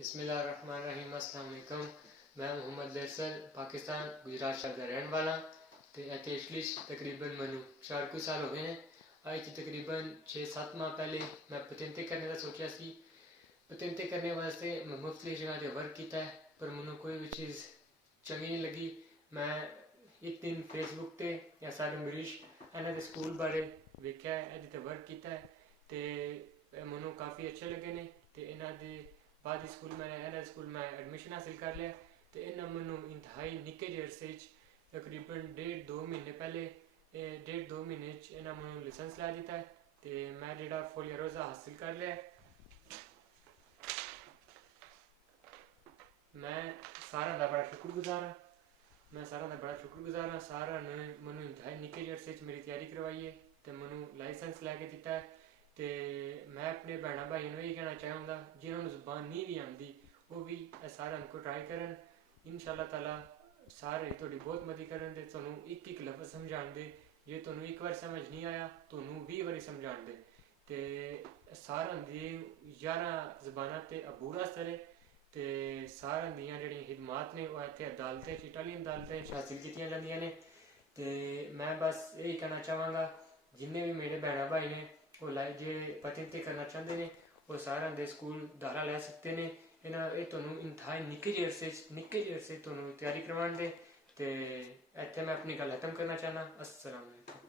बिस्मिल्लाहिर्रहमानिर्रहीम। अस्सलाम वालेकुम। मैं मुहम्मद लैसल पाकिस्तान गुजरात शहर का रहने वाला तो इतने इशलिश तकरीबन मैनू 4 साल हो गए हैं। आज की तकरीबन 6-7 माह पहले मैं पतंते करने का सोचा सी। पतंते करने वास्ते मैं मुख्तलिफ जगह पर वर्क किया है पर मैनू कोई भी चीज़ चंगी नहीं लगी। मैं एक दिन फेसबुक पर या सारे मरीज इन्हों के स्कूल बारे वेख्या है, ये वर्क किया है तो मैनू काफ़ी अच्छे लगे ने। तो इन्हों के बाद स्कूल में एडमिशन हासिल कर लिया। तो इन्हें मैनू इंतहाई निक्के जे अरसे तकरीबन 1.5-2 महीने पहले 1.5-2 महीने इन्हें मैनू लाइसेंस ला दिता है। तो मैं जो फुल रोज़ा हासिल कर लिया। मैं सारा का बड़ा शुक्रगुजार हाँ। सारा ने मैनू इंतहाई निक्के जे अरसे मेरी तैयारी करवाई है तो मैनू लाइसेंस लैके दिता है। तो मैं अपने भैन भाइयों यही कहना चाहूँगा जिन्होंने जुबान नहीं भी आती वो भी सारा उनको ट्राई करन। इंशाअल्लाह ताला सारे थोड़ी बहुत मदद करन ते तुहानू एक लफ्ज़ समझाण दे। जे तुहानू एक बार समझ नहीं आया तुहानू 20 बारी समझाण दे। तो सारा दी 11 जबाना ते अबूर हासिल है। तो सारा दियां जड़ियां खिदमात ने वो इतने अदालतें इटालियन अदालतें हासिल की जांदियां ने। तो मैं बस यही कहना चाहवागा जिन्हें भी मेरे भैन भाई ने वो जे पतंते करना चाहते हैं वो सारा दे स्कूल दाखला लै सकते हैं। इन्हें तुहानू इंतहाई निक्के जे अरसे तुहानू तैयारी करवाण दे। तो इत्थे मैं अपनी गल खत्म करना चाहना। अस्सलाम वालेकुम।